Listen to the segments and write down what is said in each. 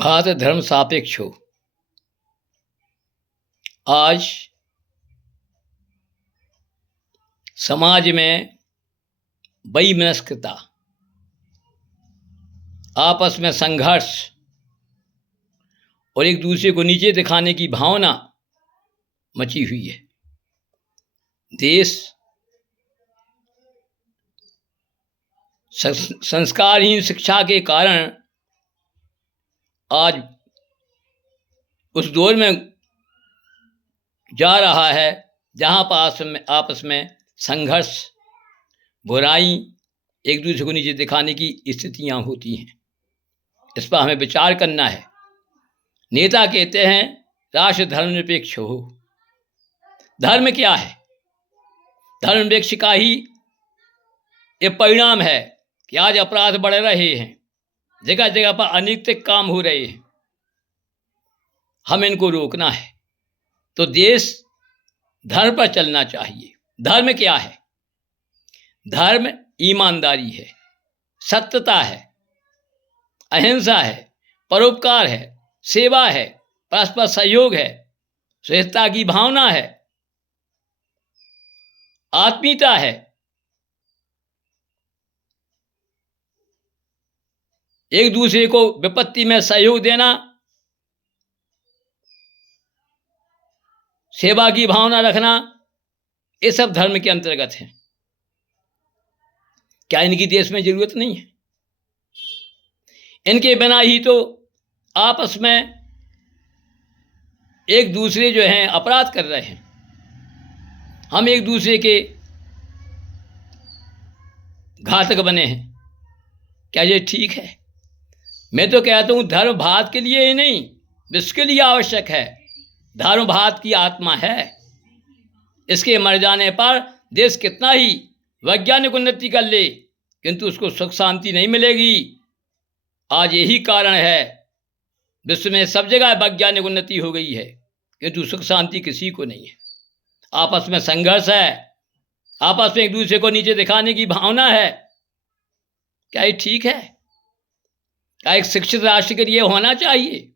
भारत धर्म सापेक्ष हो। आज समाज में वैमनस्यता, आपस में संघर्ष और एक दूसरे को नीचे दिखाने की भावना मची हुई है। देश संस्कारहीन शिक्षा के कारण आज उस दौर में जा रहा है जहाँ पर आपस में संघर्ष, बुराई, एक दूसरे को नीचे दिखाने की स्थितियाँ होती हैं। इस पर हमें विचार करना है। नेता कहते हैं राष्ट्र धर्मनिरपेक्ष हो। धर्म क्या है? धर्मनिरपेक्ष का ही ये परिणाम है कि आज अपराध बढ़ रहे हैं, जगह जगह पर अनैतिक काम हो रहे हैं। हम इनको रोकना है तो देश धर्म पर चलना चाहिए। धर्म क्या है? धर्म ईमानदारी है, सत्यता है, अहिंसा है, परोपकार है, सेवा है, परस्पर सहयोग है, स्वेच्छा की भावना है, आत्मीयता है, एक दूसरे को विपत्ति में सहयोग देना, सेवा की भावना रखना, ये सब धर्म के अंतर्गत है। क्या इनकी देश में जरूरत नहीं है? इनके बिना ही तो आपस में एक दूसरे जो हैं अपराध कर रहे हैं। हम एक दूसरे के घातक बने हैं। क्या ये ठीक है? मैं तो कहता हूँ धर्म भारत के लिए ही नहीं, विश्व के लिए आवश्यक है। धर्म भारत की आत्मा है। इसके मर जाने पर देश कितना ही वैज्ञानिक उन्नति कर ले, किंतु उसको सुख शांति नहीं मिलेगी। आज यही कारण है विश्व में सब जगह वैज्ञानिक उन्नति हो गई है, किंतु सुख शांति किसी को नहीं है। आपस में संघर्ष है, आपस में एक दूसरे को नीचे दिखाने की भावना है। क्या ये ठीक है? क्या एक शिक्षित राष्ट्र के लिए होना चाहिए?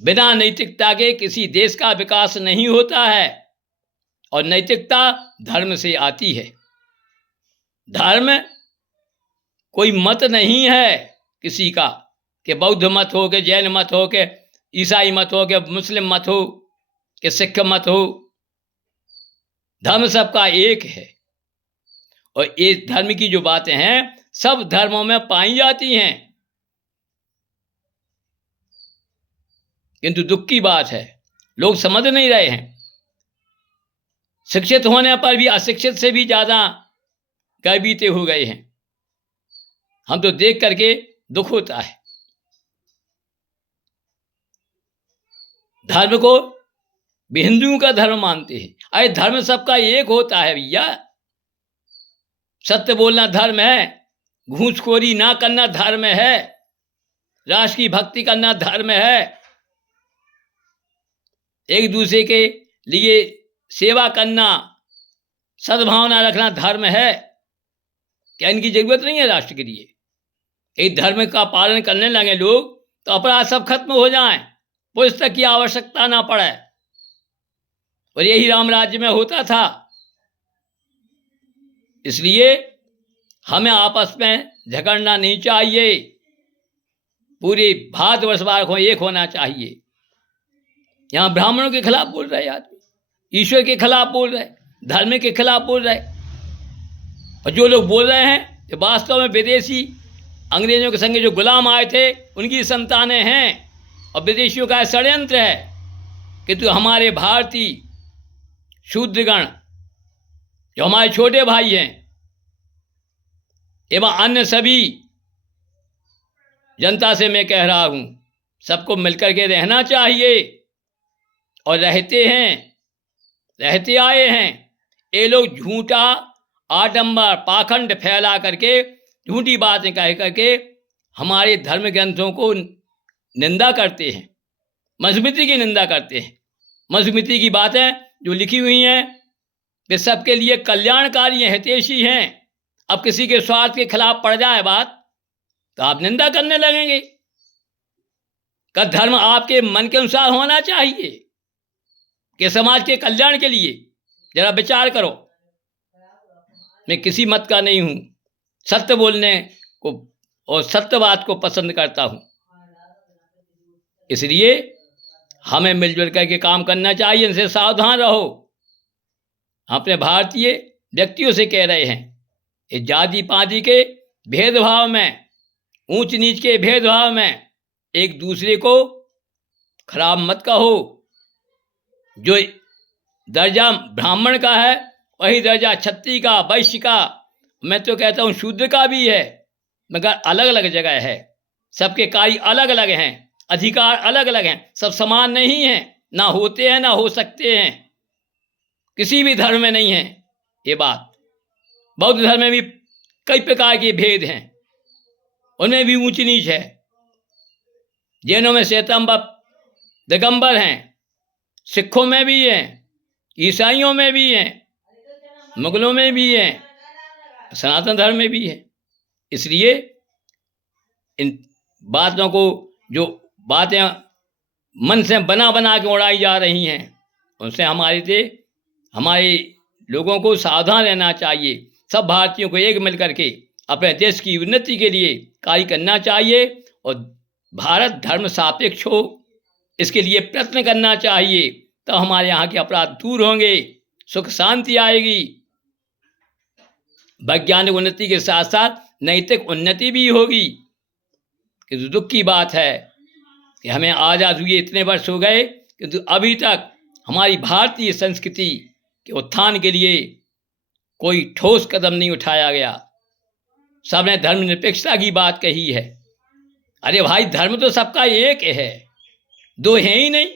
बिना नैतिकता के किसी देश का विकास नहीं होता है, और नैतिकता धर्म से आती है। धर्म कोई मत नहीं है किसी का, कि बौद्ध मत हो, कि जैन मत हो, कि ईसाई मत हो, कि मुस्लिम मत हो, कि सिख मत हो। धर्म सबका एक है, और ये धर्म की जो बातें हैं सब धर्मों में पाई जाती हैं। किंतु दुख की बात है लोग समझ नहीं रहे हैं। शिक्षित होने पर भी अशिक्षित से भी ज्यादा गैबीते हो गए हैं। हम तो देख करके दुख होता है। धर्म को भी हिंदुओं का धर्म मानते हैं। अरे धर्म सबका एक होता है भैया। सत्य बोलना धर्म है, घूसखोरी ना करना धर्म है, राष्ट्र की भक्ति करना धर्म है, एक दूसरे के लिए सेवा करना, सद्भावना रखना धर्म है। क्या इनकी जरूरत नहीं है राष्ट्र के लिए? एक धर्म का पालन करने लगे लोग तो अपराध सब खत्म हो जाएं, पुस्तक की आवश्यकता ना पड़े। और यही राम राज्य में होता था। इसलिए हमें आपस में झगड़ना नहीं चाहिए। पूरे भारतवर्षवासियों को एक होना चाहिए। यहाँ ब्राह्मणों के खिलाफ बोल रहे आदमी, ईश्वर के खिलाफ बोल रहे, धर्म के खिलाफ बोल रहे। और जो लोग बोल रहे हैं तो वास्तव में विदेशी अंग्रेजों के संगे जो गुलाम आए थे उनकी संतानें हैं, और विदेशियों का षड्यंत्र है कि तो हमारे भारतीय शूद्रगण जो हमारे छोटे भाई हैं एवं अन्य सभी जनता से मैं कह रहा हूँ, सबको मिलकर के रहना चाहिए। और रहते हैं, रहते आए हैं। ये लोग झूठा आडंबर पाखंड फैला करके, झूठी बातें कह करके हमारे धर्म ग्रंथों को निंदा करते हैं, मनुस्मृति की निंदा करते हैं। मनुस्मृति की बातें जो लिखी हुई हैं वे सबके लिए कल्याणकारी हैं, हितैषी हैं। अब किसी के स्वार्थ के खिलाफ पड़ जाए बात तो आप निंदा करने लगेंगे। का धर्म आपके मन के अनुसार होना चाहिए कि समाज के कल्याण के लिए? जरा विचार करो। मैं किसी मत का नहीं हूं, सत्य बोलने को और सत्यवाद को पसंद करता हूं। इसलिए हमें मिलजुल करके काम करना चाहिए। इनसे सावधान रहो। अपने भारतीय व्यक्तियों से कह रहे हैं, इस जाति पाति के भेदभाव में, ऊंच नीच के भेदभाव में एक दूसरे को खराब मत कहो। जो दर्जा ब्राह्मण का है वही दर्जा क्षत्रिय का, वैश्य का, मैं तो कहता हूँ शूद्र का भी है, मगर अलग अलग जगह है। सबके कार्य अलग अलग हैं, अधिकार अलग अलग हैं, सब समान नहीं हैं, ना होते हैं ना हो सकते हैं, किसी भी धर्म में नहीं है ये बात। बौद्ध धर्म में भी कई प्रकार के भेद हैं, उनमें भी ऊंच नीच है। जैनों में श्वेतांबर दिगंबर हैं, सिखों में भी हैं, ईसाइयों में भी हैं, मुगलों में भी हैं, सनातन धर्म में भी है। इसलिए इन बातों को, जो बातें मन से बना बना के उड़ाई जा रही हैं, उनसे हमारे लोगों को सावधान रहना चाहिए। सब भारतीयों को एक मिल करके अपने देश की उन्नति के लिए कार्य करना चाहिए और भारत धर्म सापेक्ष हो, इसके लिए प्रयत्न करना चाहिए। तो हमारे यहाँ के अपराध दूर होंगे, सुख शांति आएगी, वैज्ञानिक उन्नति के साथ साथ नैतिक उन्नति भी होगी। किंतु दुख की बात है कि हमें आज़ाद हुए इतने वर्ष हो गए, किंतु अभी तक हमारी भारतीय संस्कृति के उत्थान के लिए कोई ठोस कदम नहीं उठाया गया। सबने धर्मनिरपेक्षता की बात कही है। अरे भाई, धर्म तो सबका एक है, दो हैं ही नहीं।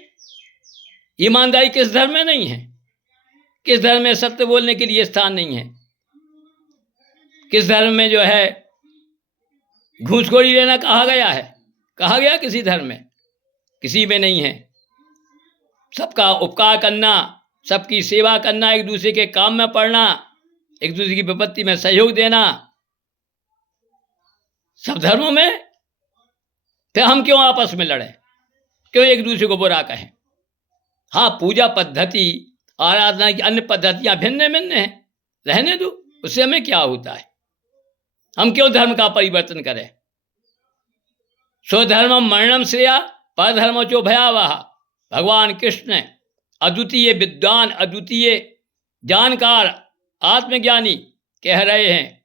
ईमानदारी किस धर्म में नहीं है? किस धर्म में सत्य बोलने के लिए स्थान नहीं है? किस धर्म में जो है घूसखोरी लेना कहा गया है? कहा गया किसी धर्म में? किसी में नहीं है। सबका उपकार करना, सबकी सेवा करना, एक दूसरे के काम में पड़ना, एक दूसरे की विपत्ति में सहयोग देना, सब धर्मों में। फिर हम क्यों आपस में लड़ें? क्यों एक दूसरे को बुरा कहें? हाँ, पूजा पद्धति, आराधना की अन्य पद्धतियां भिन्न भिन्न हैं, रहने दो, उससे हमें क्या होता है? हम क्यों धर्म का परिवर्तन करें? स्वधर्मम मरणम श्रेया परधर्मो चो भयावह। भगवान कृष्ण अद्वितीय विद्वान, अद्वितीय जानकार, आत्मज्ञानी कह रहे हैं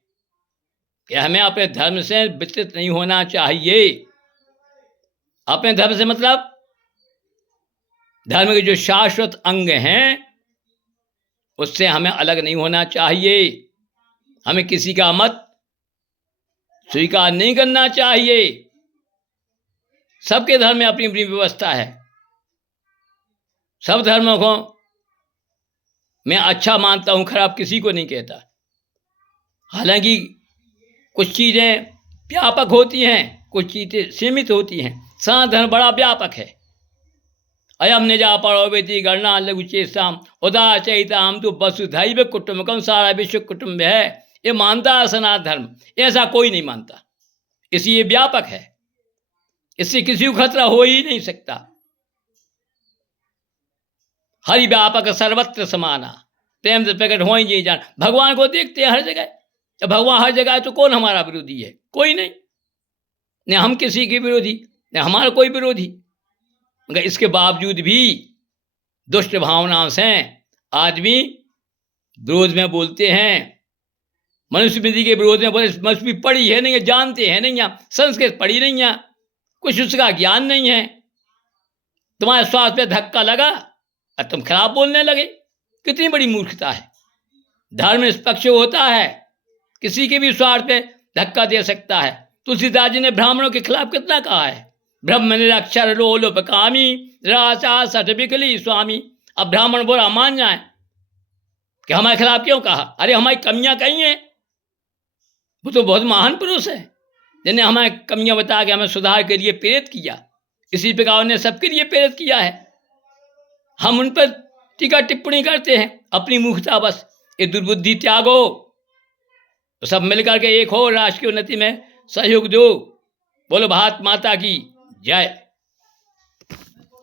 कि हमें अपने धर्म से विचलित नहीं होना चाहिए। अपने धर्म से मतलब धर्म के जो शाश्वत अंग हैं उससे हमें अलग नहीं होना चाहिए। हमें किसी का मत स्वीकार नहीं करना चाहिए। सबके धर्म में अपनी अपनी व्यवस्था है। सब धर्मों को मैं अच्छा मानता हूँ, खराब किसी को नहीं कहता। हालांकि कुछ चीज़ें व्यापक होती हैं, कुछ चीज़ें सीमित होती हैं। सनातन धर्म बड़ा व्यापक है। अयम निजा परोवेति गणना लघुचेताम उदाचयिताम तो वसुधैव कुटुंबकम, सारा विश्व कुटुंब है, ये मानता है सनातन धर्म। ऐसा कोई नहीं मानता, इसलिए व्यापक है, इससे किसी को खतरा हो ही नहीं सकता। हरि व्यापक सर्वत्र समाना, प्रेम से प्रकट हो ही जान। भगवान को देखते हैं हर जगह। जब भगवान हर जगह है तो कौन हमारा विरोधी है? कोई नहीं। न हम किसी के विरोधी, न हमारा कोई विरोधी। मगर इसके बावजूद भी दुष्ट भावनाओं से आदमी विरोध में बोलते हैं। मनुस्मृति के विरोध में बोले, मनुस्मृति पढ़ी है नहीं, जानते हैं नहीं, संस्कृत पढ़ी नहीं है, कुछ उसका ज्ञान नहीं है। तुम्हारे स्वास्थ्य पे धक्का लगा और तुम खराब बोलने लगे। कितनी बड़ी मूर्खता है। धर्म निष्पक्ष होता है, किसी के भी स्वार्थ पे धक्का दे सकता है। तुलसीदास जी ने ब्राह्मणों के खिलाफ कितना कहा है? ब्रह्म निरक्षर लोलोपकामी राचा सठ बिकली स्वामी। अब ब्राह्मण बुरा मान जाए कि हमारे खिलाफ क्यों कहा? अरे हमारी कमियां कहीं हैं? वो तो बहुत महान पुरुष है जिन्हें हमें कमियां बता के हमें सुधार के लिए प्रेरित किया। इसी प्रकार उन्हें सबके लिए प्रेरित किया है। हम उन पर टीका टिप्पणी करते हैं अपनी मूर्खता बस। ये दुर्बुद्धि त्यागो, तो सब मिलकर के एक हो, राष्ट्र की उन्नति में सहयोग दो। बोलो भारत माता की जय।